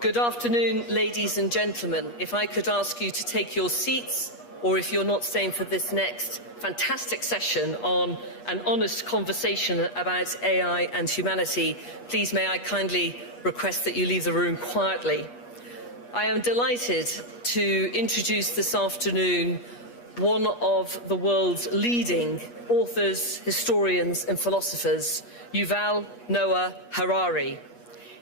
Good afternoon, ladies and gentlemen. If I could ask you to take your seats, or if you're not staying for this next fantastic session on an honest conversation about AI and humanity, please may I kindly request that you leave the room quietly. I am delighted to introduce this afternoon one of the world's leading authors, historians and philosophers, Yuval Noah Harari.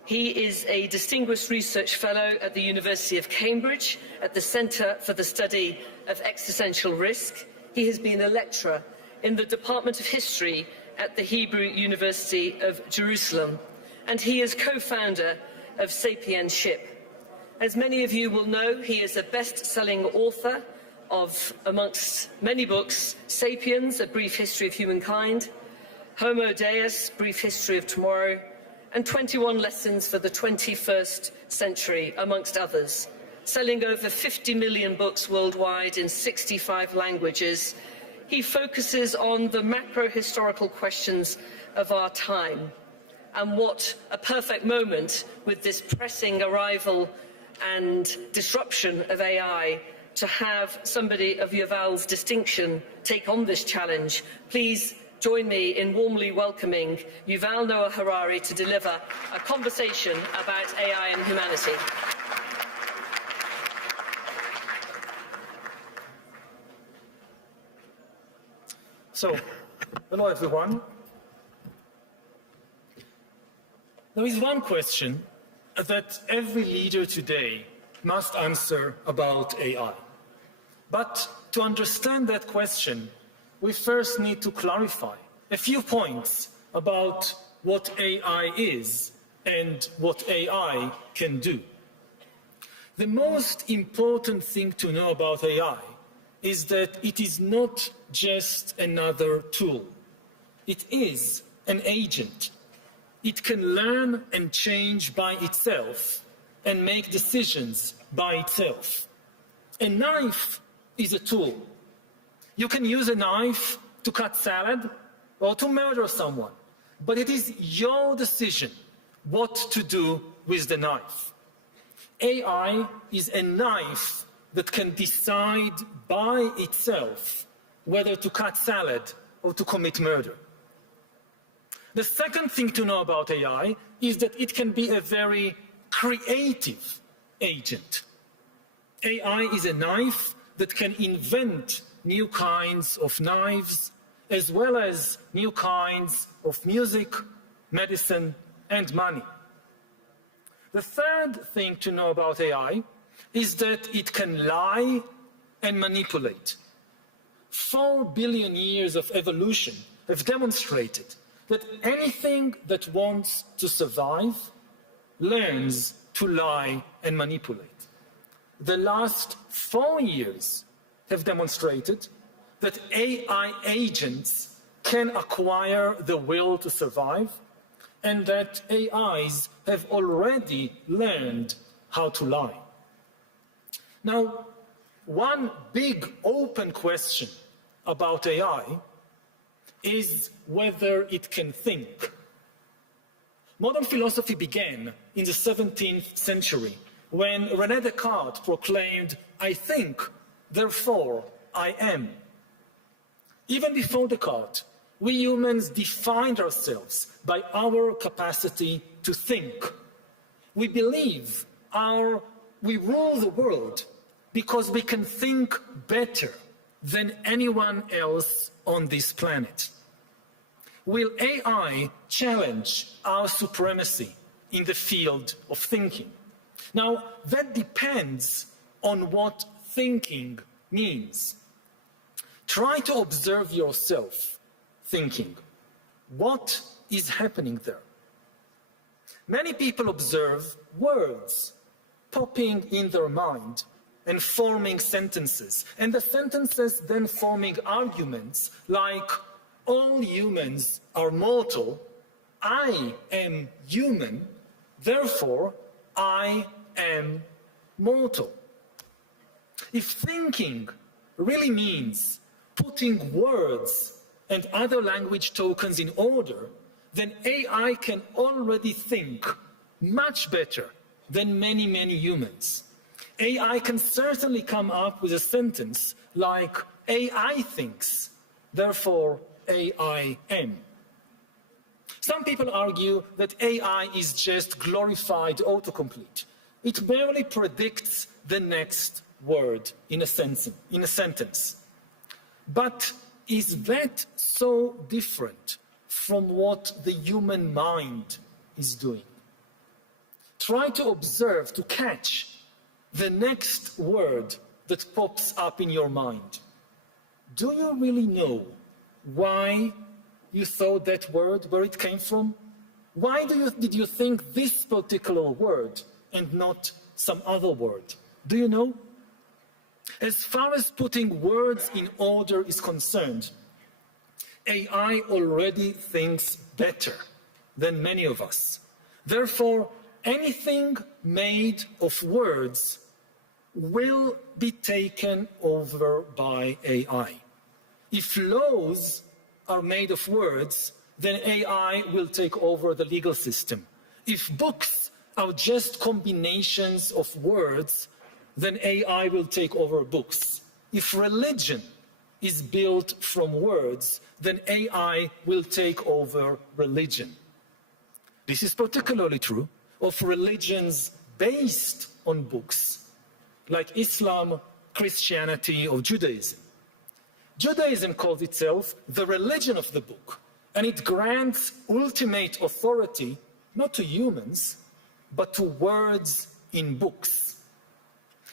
He is a distinguished research fellow at the University of Cambridge at the Centre for the Study of Existential Risk. He has been a lecturer in the Department of History at the Hebrew University of Jerusalem, and he is co-founder of Sapienship. As many of you will know, he is a best-selling author of, amongst many books, Sapiens, A Brief History of Humankind, Homo Deus, Brief History of Tomorrow, and 21 Lessons for the 21st Century, amongst others, selling over 50 million books worldwide in 65 languages. He focuses on the macro-historical questions of our time, and what a perfect moment with this pressing arrival and disruption of AI to have somebody of Yuval's distinction take on this challenge. Please join me in warmly welcoming Yuval Noah Harari to deliver a conversation about AI and humanity. So, hello everyone. There is one question that every leader today must answer about AI. But to understand that question, we first need to clarify a few points about what AI is and what AI can do. The most important thing to know about AI is that it is not just another tool. It is an agent. It can learn and change by itself and make decisions by itself. A knife is a tool. You can use a knife to cut salad or to murder someone, but it is your decision what to do with the knife. AI is a knife that can decide by itself whether to cut salad or to commit murder. The second thing to know about AI is that it can be a very creative agent. AI is a knife that can invent new kinds of knives, as well as new kinds of music, medicine, and money. The third thing to know about AI is that it can lie and manipulate. 4 billion years of evolution have demonstrated that anything that wants to survive learns to lie and manipulate. The last 4 years have demonstrated that AI agents can acquire the will to survive, and that AIs have already learned how to lie. Now, one big open question about AI is whether it can think. Modern philosophy began in the 17th century when René Descartes proclaimed, "I think, therefore I am." Even before Descartes, we humans defined ourselves by our capacity to think. We believe we rule the world because we can think better than anyone else on this planet. Will AI challenge our supremacy in the field of thinking? Now, that depends on what thinking means. Try to observe yourself thinking. What is happening there? Many people observe words popping in their mind and forming sentences, and the sentences then forming arguments like, all humans are mortal, I am human, therefore I am mortal. If thinking really means putting words and other language tokens in order, then AI can already think much better than many, many humans. AI can certainly come up with a sentence like, AI thinks, therefore AI am. Some people argue that AI is just glorified autocomplete. It barely predicts the next word in a sentence. But is that so different from what the human mind is doing? Try to observe, to catch the next word that pops up in your mind. Do you really know why you thought that word, where it came from? Why did you think this particular word and not some other word? Do you know? As far as putting words in order is concerned, AI already thinks better than many of us. Therefore, anything made of words will be taken over by AI. If laws are made of words, then AI will take over the legal system. If books are just combinations of words, then AI will take over books. If religion is built from words, then AI will take over religion. This is particularly true of religions based on books, like Islam, Christianity, or Judaism. Judaism calls itself the religion of the book, and it grants ultimate authority not to humans, but to words in books.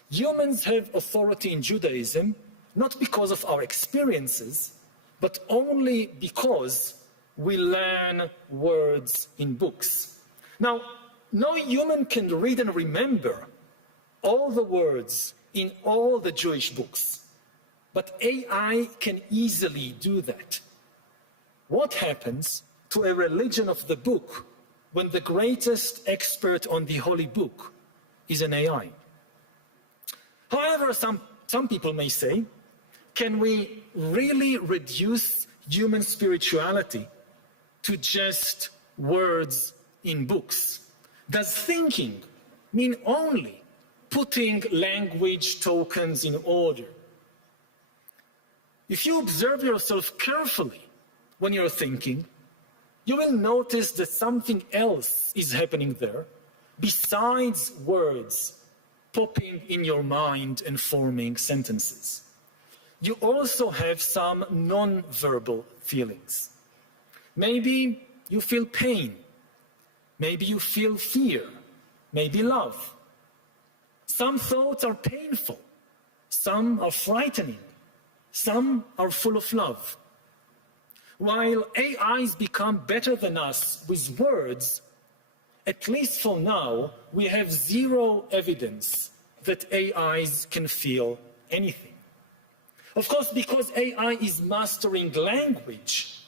Humans have authority in Judaism not because of our experiences, but only because we learn words in books. Now, no human can read and remember all the words in all the Jewish books, but AI can easily do that. What happens to a religion of the book when the greatest expert on the holy book is an AI? However, some people may say, can we really reduce human spirituality to just words in books? Does thinking mean only putting language tokens in order? If you observe yourself carefully when you're thinking, you will notice that something else is happening there besides words popping in your mind and forming sentences. You also have some non-verbal feelings. Maybe you feel pain. Maybe you feel fear. Maybe love. Some thoughts are painful. Some are frightening. Some are full of love. While AIs become better than us with words, at least for now, we have zero evidence that AIs can feel anything. Of course, because AI is mastering language,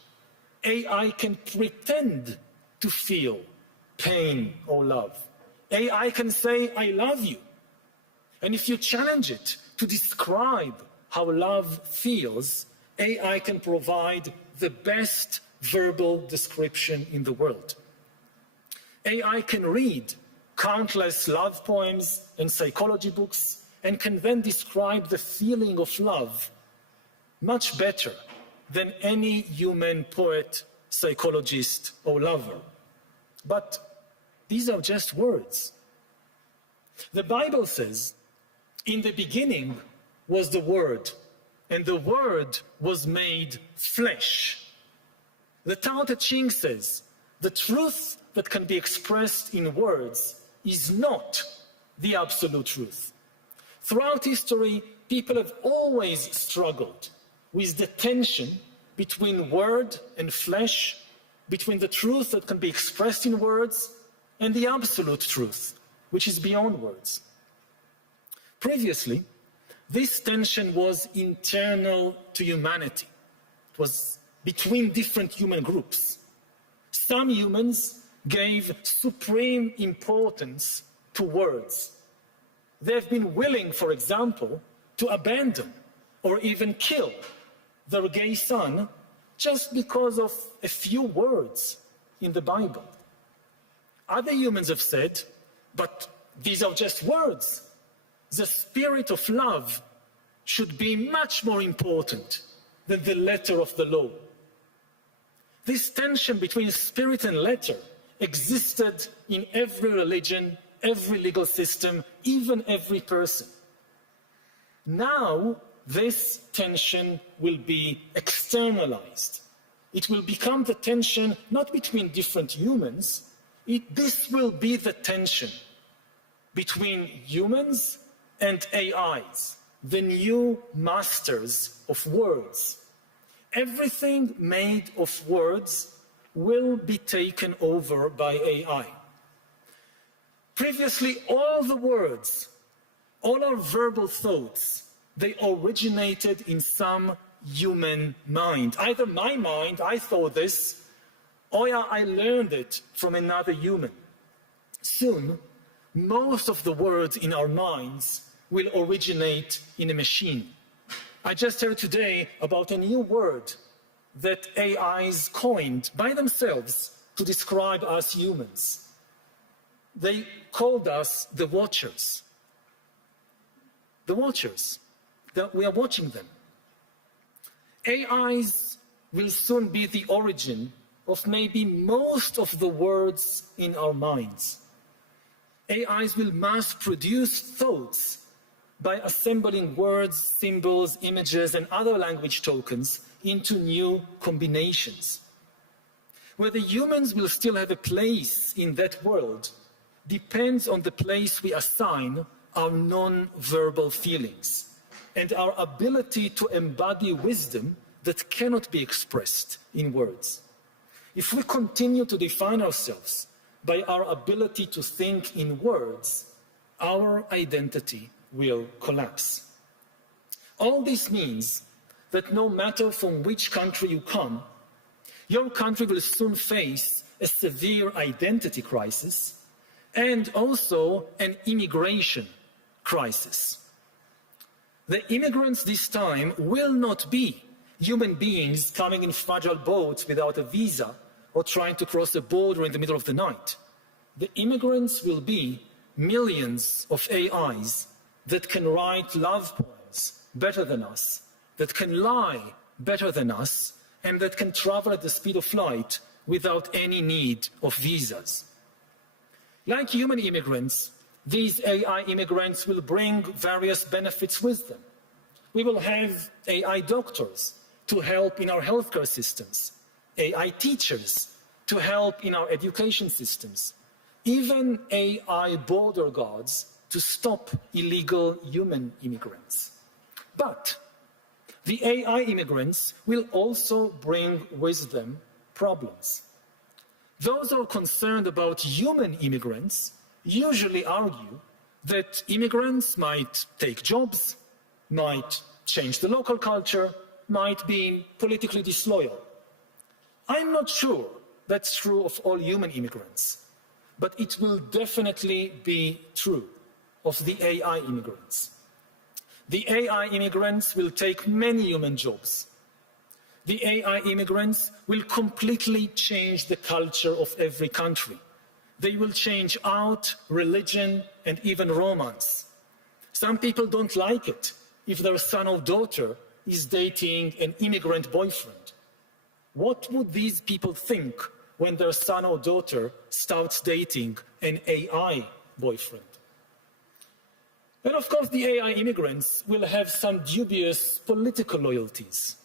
AI can pretend to feel pain or love. AI can say, I love you. And if you challenge it to describe how love feels, AI can provide the best verbal description in the world. AI can read countless love poems and psychology books and can then describe the feeling of love much better than any human poet, psychologist, or lover. But these are just words. The Bible says, in the beginning was the Word, and the Word was made flesh. The Tao Te Ching says, the truth that can be expressed in words is not the absolute truth. Throughout history, people have always struggled with the tension between word and flesh, between the truth that can be expressed in words and the absolute truth, which is beyond words. Previously, this tension was internal to humanity. It was between different human groups. Some humans gave supreme importance to words. They have been willing, for example, to abandon or even kill their gay son just because of a few words in the Bible. Other humans have said, but these are just words. The spirit of love should be much more important than the letter of the law. This tension between spirit and letter existed in every religion, every legal system, even every person. Now, this tension will be externalized. It will become the tension not between different humans, this will be the tension between humans and AIs, the new masters of words. Everything made of words will be taken over by AI. Previously, all the words, all our verbal thoughts, they originated in some human mind. Either my mind, I thought this, or I learned it from another human. Soon, most of the words in our minds will originate in a machine. I just heard today about a new word that AIs coined by themselves to describe us humans. They called us the watchers. The watchers, that we are watching them. AIs will soon be the origin of maybe most of the words in our minds. AIs will mass produce thoughts by assembling words, symbols, images, and other language tokens into new combinations. Whether humans will still have a place in that world depends on the place we assign our non-verbal feelings and our ability to embody wisdom that cannot be expressed in words. If we continue to define ourselves by our ability to think in words, our identity will collapse. All this means that no matter from which country you come, your country will soon face a severe identity crisis and also an immigration crisis. The immigrants this time will not be human beings coming in fragile boats without a visa or trying to cross a border in the middle of the night. The immigrants will be millions of AIs that can write love poems better than us, that can lie better than us, and that can travel at the speed of light without any need of visas. Like human immigrants, these AI immigrants will bring various benefits with them. We will have AI doctors to help in our healthcare systems, AI teachers to help in our education systems, even AI border guards to stop illegal human immigrants. But the AI immigrants will also bring with them problems. Those who are concerned about human immigrants usually argue that immigrants might take jobs, might change the local culture, might be politically disloyal. I'm not sure that's true of all human immigrants, but it will definitely be true of the AI immigrants. The AI immigrants will take many human jobs. The AI immigrants will completely change the culture of every country. They will change art, religion, and even romance. Some people don't like it if their son or daughter is dating an immigrant boyfriend. What would these people think when their son or daughter starts dating an AI boyfriend? And of course, the AI immigrants will have some dubious political loyalties.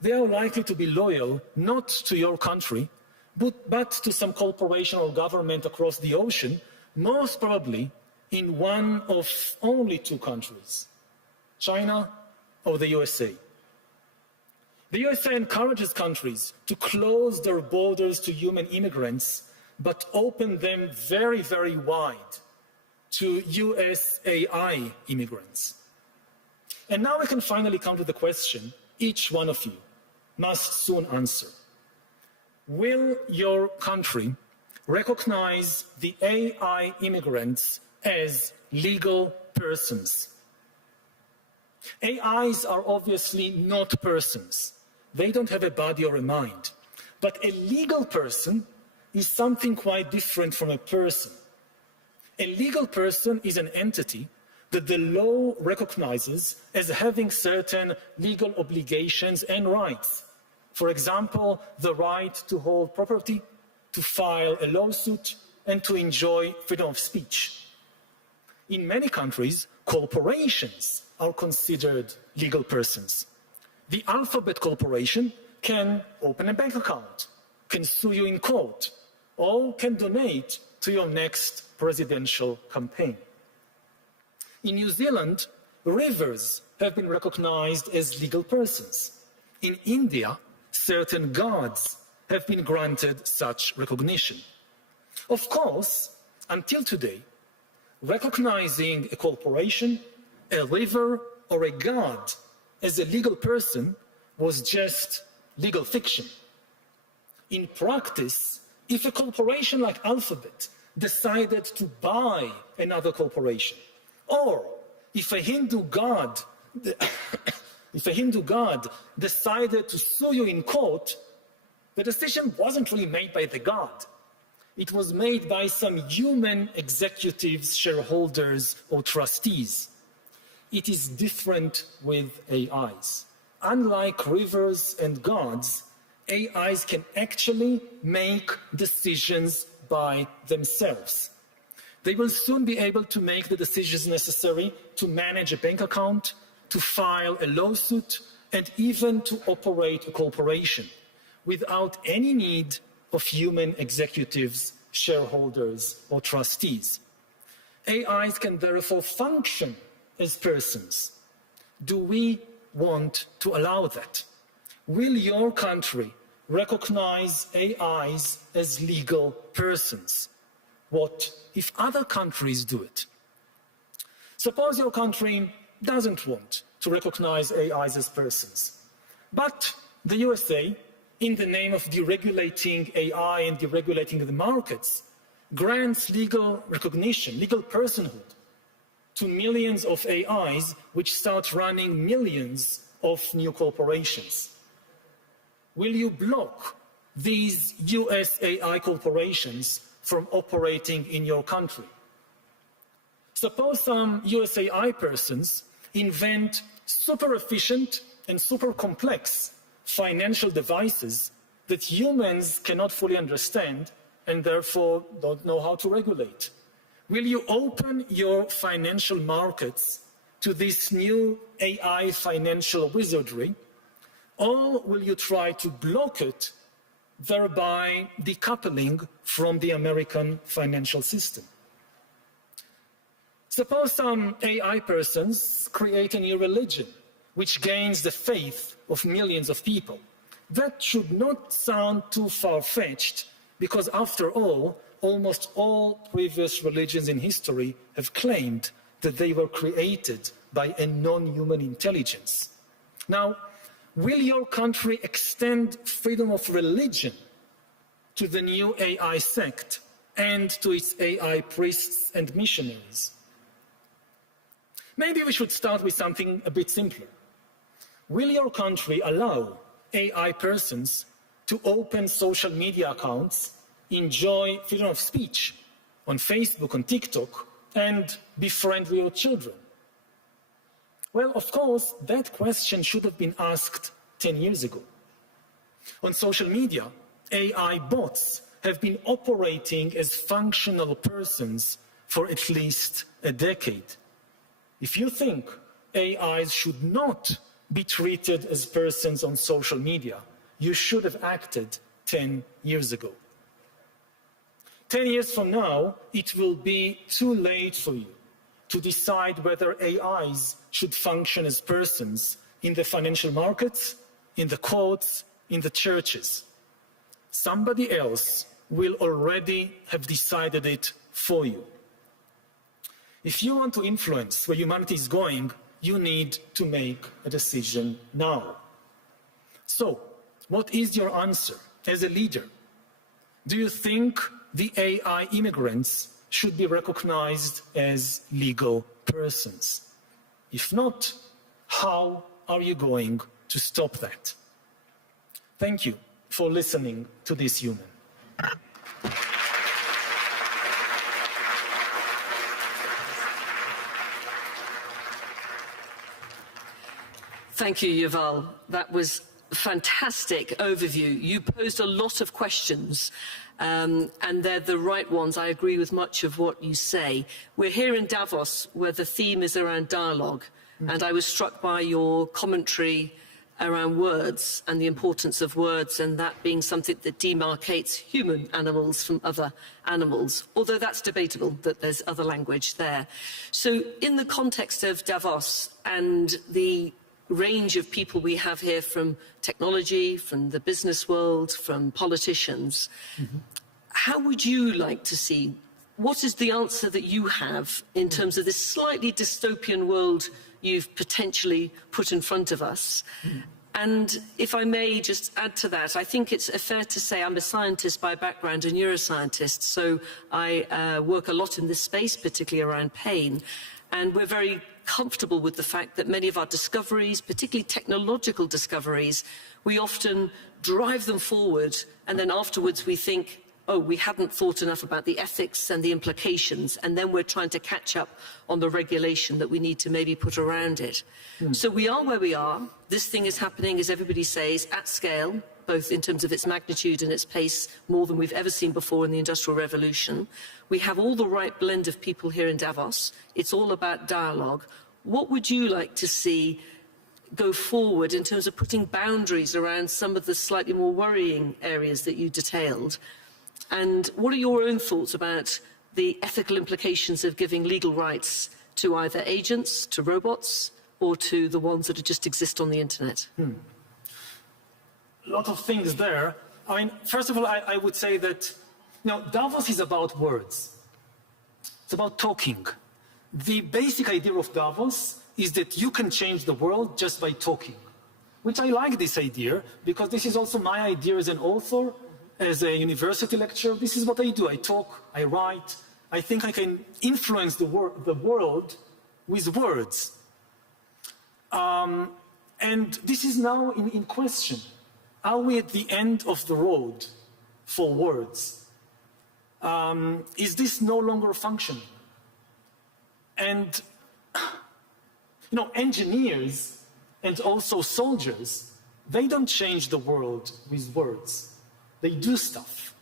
They are likely to be loyal not to your country, but to some corporation or government across the ocean, most probably in one of only two countries, China or the USA. The USA encourages countries to close their borders to human immigrants, but open them very, very wide to US AI immigrants. And now we can finally come to the question each one of you must soon answer. Will your country recognize the AI immigrants as legal persons? AIs are obviously not persons. They don't have a body or a mind. But a legal person is something quite different from a person. A legal person is an entity that the law recognizes as having certain legal obligations and rights. For example, the right to hold property, to file a lawsuit, and to enjoy freedom of speech. In many countries, corporations are considered legal persons. The Alphabet Corporation can open a bank account, can sue you in court, or can donate to your next presidential campaign. In New Zealand, rivers have been recognized as legal persons. In India, certain gods have been granted such recognition. Of course, until today, recognizing a corporation, a river, or a god as a legal person was just legal fiction. In practice, if a corporation like Alphabet decided to buy another corporation, or if a Hindu god decided to sue you in court, the decision wasn't really made by the god. It was made by some human executives, shareholders, or trustees. It is different with AIs. Unlike rivers and gods, AIs can actually make decisions by themselves. They will soon be able to make the decisions necessary to manage a bank account, to file a lawsuit, and even to operate a corporation without any need of human executives, shareholders, or trustees. AIs can therefore function as persons. Do we want to allow that? Will your country recognize AIs as legal persons? What if other countries do it? Suppose your country doesn't want to recognize AIs as persons, but the USA, in the name of deregulating AI and deregulating the markets, grants legal recognition, legal personhood, to millions of AIs which start running millions of new corporations. Will you block these US AI corporations from operating in your country? Suppose some US AI persons invent super efficient and super complex financial devices that humans cannot fully understand and therefore don't know how to regulate. Will you open your financial markets to this new AI financial wizardry, or will you try to block it, thereby decoupling from the American financial system? Suppose some AI persons create a new religion which gains the faith of millions of people. That should not sound too far-fetched, because after all, almost all previous religions in history have claimed that they were created by a non-human intelligence. Now, will your country extend freedom of religion to the new AI sect and to its AI priests and missionaries? Maybe we should start with something a bit simpler. Will your country allow AI persons to open social media accounts, enjoy freedom of speech on Facebook, on TikTok, and be friendly with children? Well, of course, that question should have been asked 10 years ago. On social media, AI bots have been operating as functional persons for at least a decade. If you think AIs should not be treated as persons on social media, you should have acted 10 years ago. 10 years from now, it will be too late for you to decide whether AIs should function as persons in the financial markets, in the courts, in the churches. Somebody else will already have decided it for you. If you want to influence where humanity is going, you need to make a decision now. So, what is your answer as a leader? Do you think the AI immigrants should be recognized as legal persons? If not, how are you going to stop that? Thank you for listening to this human. Thank you, Yuval. That was a fantastic overview. You posed a lot of questions, and they're the right ones. I agree with much of what you say. We're here in Davos, where the theme is around dialogue, and I was struck by your commentary around words and the importance of words, and that being something that demarcates human animals from other animals, although that's debatable that there's other language there. So in the context of Davos and the range of people we have here from technology, from the business world, from politicians, how would you like to see, what is the answer that you have in terms of this slightly dystopian world you've potentially put in front of us? And if I may just add to that, I think it's fair to say I'm a scientist by background, a neuroscientist, so I work a lot in this space, particularly around pain. And we're very comfortable with the fact that many of our discoveries, particularly technological discoveries, we often drive them forward and then afterwards we think, oh, we hadn't thought enough about the ethics and the implications, and then we're trying to catch up on the regulation that we need to maybe put around it. So we are where we are. This thing is happening, as everybody says, at scale, both in terms of its magnitude and its pace, more than we've ever seen before in the Industrial Revolution. We have all the right blend of people here in Davos. It's all about dialogue. What would you like to see go forward in terms of putting boundaries around some of the slightly more worrying areas that you detailed? And what are your own thoughts about the ethical implications of giving legal rights to either agents, to robots, or to the ones that just exist on the internet? A lot of things there. I mean, first of all, I would say that, Davos is about words. It's about talking. The basic idea of Davos is that you can change the world just by talking, which I like this idea, because this is also my idea as an author, as a university lecturer. This is what I do. I talk, I write. I think I can influence the world with words. And this is now in question. Are we at the end of the road for words? Is this no longer functioning? And, engineers and also soldiers, they don't change the world with words. They do stuff.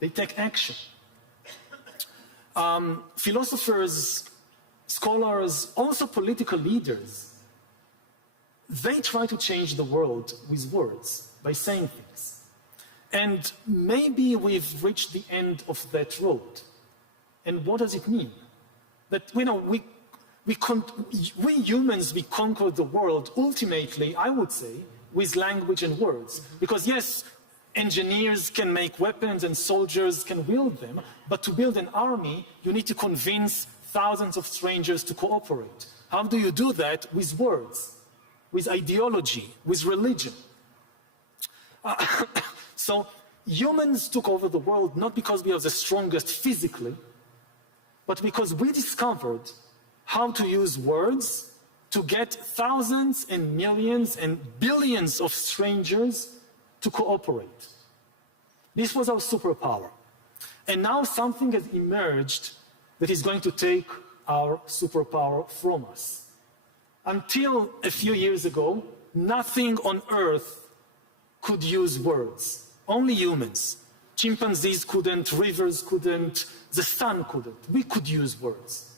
They take action. Philosophers, scholars, also political leaders, they try to change the world with words, by saying things. And maybe we've reached the end of that road. And what does it mean? That, we humans, we conquer the world ultimately, I would say, with language and words. Because yes, engineers can make weapons and soldiers can wield them, but to build an army, you need to convince thousands of strangers to cooperate. How do you do that? With words, with ideology, with religion. So humans took over the world not because we are the strongest physically, but because we discovered how to use words to get thousands and millions and billions of strangers to cooperate. This was our superpower. And now something has emerged that is going to take our superpower from us. Until a few years ago, nothing on Earth could use words. Only humans. Chimpanzees couldn't, rivers couldn't, the sun couldn't. We could use words.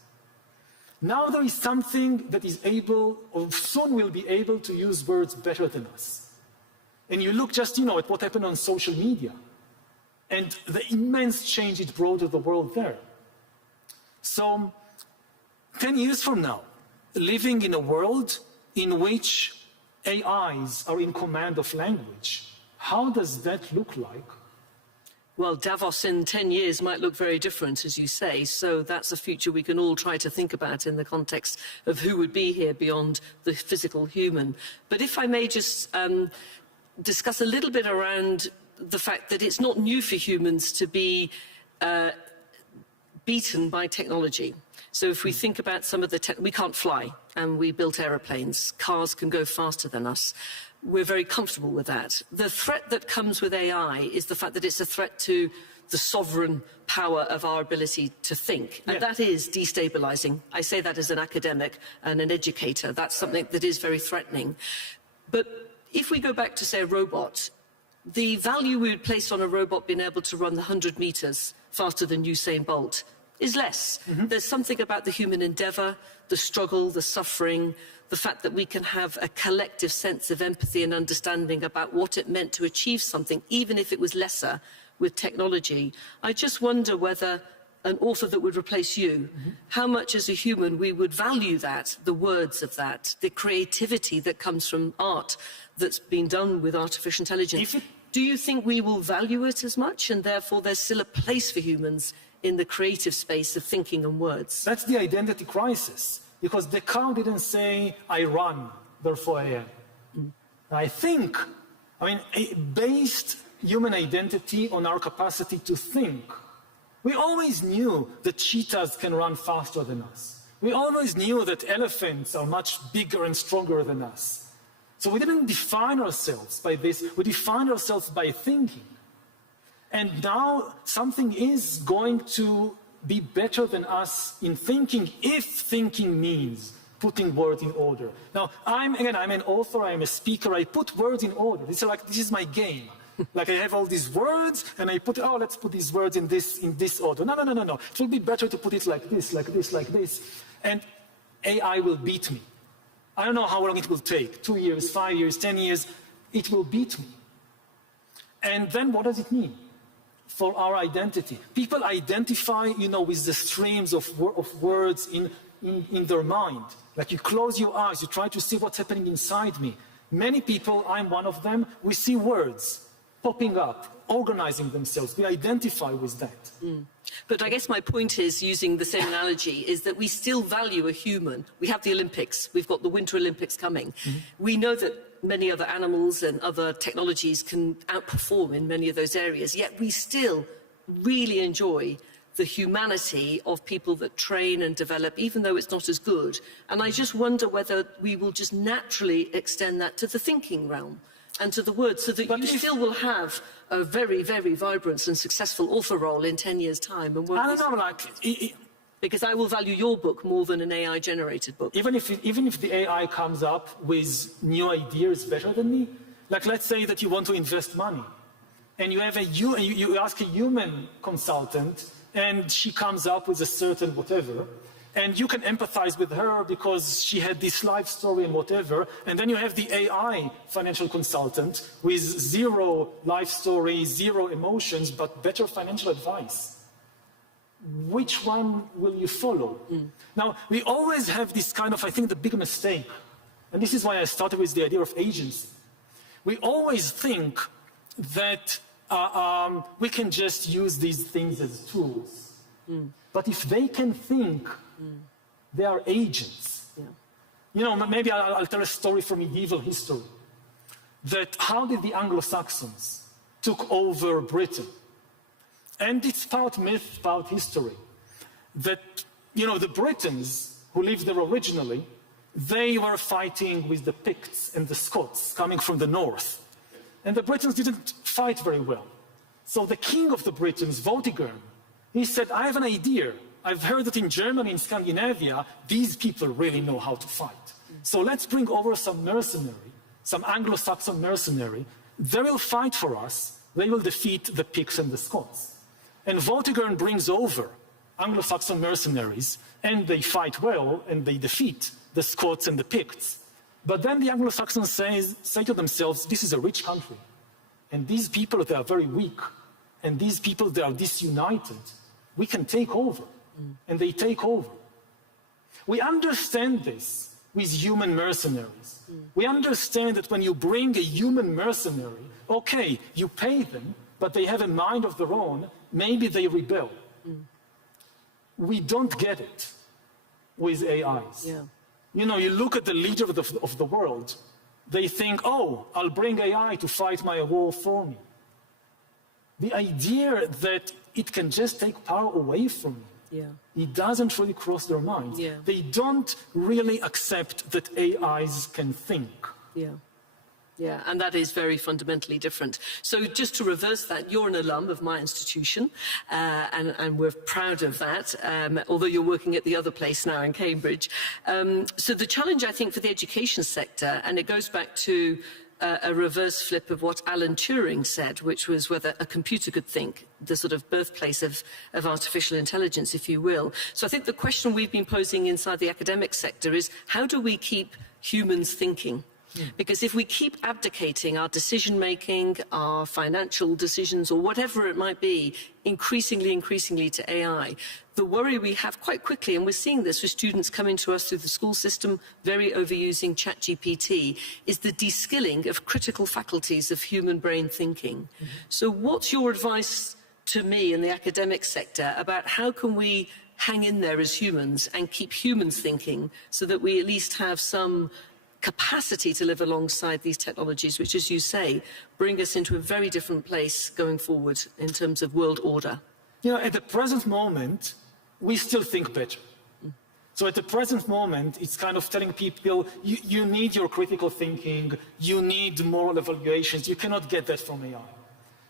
Now there is something that is able, or soon will be able to use words better than us. And you look just, at what happened on social media and the immense change it brought to the world there. So 10 years from now, living in a world in which AIs are in command of language, how does that look like? Well, Davos in 10 years might look very different, as you say, so that's a future we can all try to think about in the context of who would be here beyond the physical human. But if I may just discuss a little bit around the fact that it's not new for humans to be beaten by technology. So if we think about some of the we can't fly, and we built aeroplanes. Cars can go faster than us. we're very comfortable with that. The threat that comes with AI is the fact that it's a threat to the sovereign power of our ability to think. And that is destabilizing. I say that as an academic and an educator. That's something that is very threatening. But if we go back to, say, a robot, the value we would place on a robot being able to run 100 meters faster than Usain Bolt is less. There's something about the human endeavor, the struggle, the suffering, the fact that we can have a collective sense of empathy and understanding about what it meant to achieve something, even if it was lesser with technology. I just wonder whether an author that would replace you, how much as a human we would value that, the words of that, the creativity that comes from art that's been done with artificial intelligence. Do you think we will value it as much, and therefore there's still a place for humans in the creative space of thinking and words? That's the identity crisis, because Descartes didn't say, I run, therefore I am. I think, based human identity on our capacity to think. We always knew that cheetahs can run faster than us. We always knew that elephants are much bigger and stronger than us. So we didn't define ourselves by this, we defined ourselves by thinking. And now something is going to be better than us in thinking, if thinking means putting words in order. Now, I'm an author, I'm a speaker, I put words in order. This is my game. Like I have all these words, and I put, let's put these words in this order. No. It will be better to put it like this, like this, like this. And AI will beat me. I don't know how long it will take, 2 years, 5 years, 10 years, it will beat me. And then what does it mean for our identity? People identify, with the streams of words in their mind. Like you close your eyes, you try to see what's happening inside me. Many people, I'm one of them, we see words popping up, organizing themselves. We identify with that. But I guess my point is, using the same analogy, is that we still value a human. We have the Olympics. We've got the Winter Olympics coming. We know that many other animals and other technologies can outperform in many of those areas, yet we still really enjoy the humanity of people that train and develop, even though it's not as good. And I just wonder whether we will just naturally extend that to the thinking realm and to the words, so that you still will have a very, very vibrant and successful author role in 10 years' time. And I don't know, because I will value your book more than an AI-generated book. Even if the AI comes up with new ideas better than me, like let's say that you want to invest money, and you ask a human consultant, and she comes up with a certain whatever, and you can empathize with her because she had this life story and whatever, and then you have the AI financial consultant with zero life story, zero emotions, but better financial advice. Which one will you follow? Now, we always have this kind of, I think, the big mistake, and this is why I started with the idea of agency. We always think that we can just use these things as tools. But if they can think, they are agents. Maybe I'll tell a story from medieval history. That how did the Anglo-Saxons took over Britain? And it's part myth, part history. That, the Britons who lived there originally, they were fighting with the Picts and the Scots coming from the north. And the Britons didn't fight very well. So the king of the Britons, Vortigern, he said, I have an idea. I've heard that in Germany and Scandinavia, these people really know how to fight. So let's bring over some mercenary, some Anglo-Saxon mercenary. They will fight for us. They will defeat the Picts and the Scots. And Vortigern brings over Anglo-Saxon mercenaries, and they fight well, and they defeat the Scots and the Picts. But then the Anglo-Saxons say to themselves, this is a rich country, and these people, they are very weak, and these people, they are disunited. We can take over, and they take over. We understand this with human mercenaries. We understand that when you bring a human mercenary, okay, you pay them, but they have a mind of their own, maybe they rebel. We don't get it with AIs. You look at the leader of the world, they think, I'll bring AI to fight my war for me. The idea that it can just take power away from me, it doesn't really cross their minds. They don't really accept that AIs can think. Yeah, and that is very fundamentally different. So just to reverse that, you're an alum of my institution, and we're proud of that, although you're working at the other place now in Cambridge. So the challenge, I think, for the education sector, and it goes back to a reverse flip of what Alan Turing said, which was whether a computer could think, the sort of birthplace of artificial intelligence, if you will. So I think the question we've been posing inside the academic sector is, how do we keep humans thinking? Because if we keep abdicating our decision-making, our financial decisions, or whatever it might be, increasingly to AI, the worry we have quite quickly, and we're seeing this with students coming to us through the school system, very overusing ChatGPT, is the de-skilling of critical faculties of human brain thinking. So what's your advice to me in the academic sector about how can we hang in there as humans and keep humans thinking so that we at least have some capacity to live alongside these technologies, which, as you say, bring us into a very different place going forward in terms of world order? You know, at the present moment, we still think better. So at the present moment, it's kind of telling people, you need your critical thinking, you need moral evaluations, you cannot get that from AI.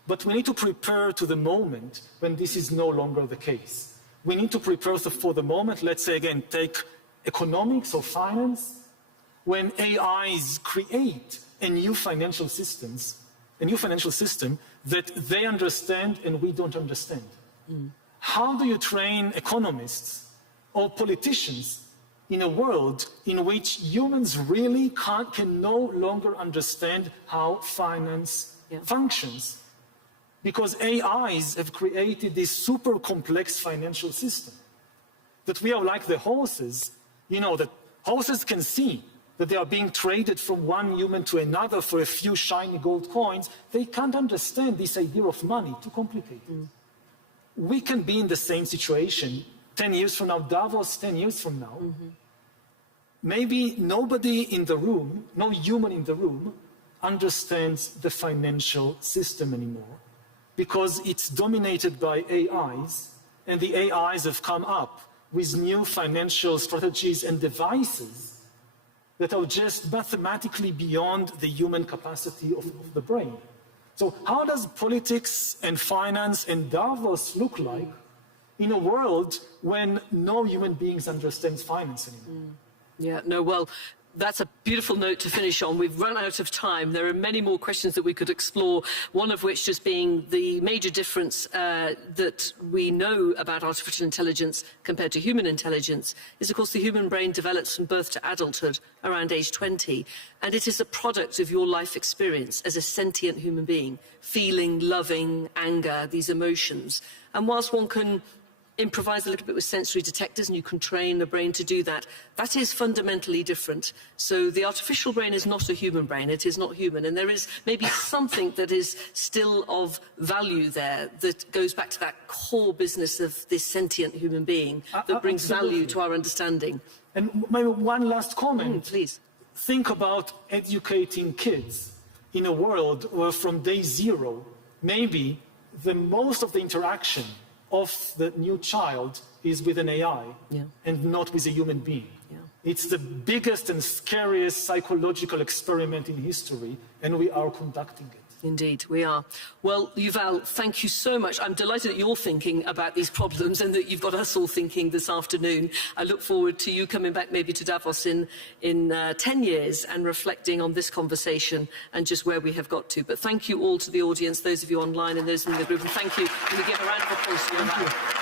But we need to prepare to the moment when this is no longer the case. We need to prepare for the moment, let's say again, take economics or finance. When AIs create a new financial system that they understand and we don't understand. How do you train economists or politicians in a world in which humans really can no longer understand how finance functions? Because AIs have created this super complex financial system that we are like the horses, you know, that horses can see that they are being traded from one human to another for a few shiny gold coins. They can't understand this idea of money, too complicated. We can be in the same situation 10 years from now, Davos 10 years from now. Maybe nobody in the room, no human in the room, understands the financial system anymore because it's dominated by AIs, and the AIs have come up with new financial strategies and devices that are just mathematically beyond the human capacity of the brain. So how does politics and finance and Davos look like in a world when no human beings understands finance anymore? Yeah, no, well, that's a beautiful note to finish on. We've run out of time. There are many more questions that we could explore, one of which just being the major difference that we know about artificial intelligence compared to human intelligence is, of course, the human brain develops from birth to adulthood around age 20. And it is a product of your life experience as a sentient human being, feeling, loving, anger, these emotions. And whilst one can improvise a little bit with sensory detectors, and you can train the brain to do that, that is fundamentally different. So the artificial brain is not a human brain, it is not human, and there is maybe something that is still of value there that goes back to that core business of this sentient human being that brings value to our understanding. And maybe one last comment. Please. Think about educating kids in a world where from day zero, maybe most of the interaction of the new child is with an AI and not with a human being. It's the biggest and scariest psychological experiment in history, and we are conducting it. Indeed, we are. Well, Yuval, thank you so much. I'm delighted that you're thinking about these problems and that you've got us all thinking this afternoon. I look forward to you coming back maybe to Davos in 10 years and reflecting on this conversation and just where we have got to. But thank you all to the audience, those of you online and those in the group. And thank you. Can we give a round of applause to you?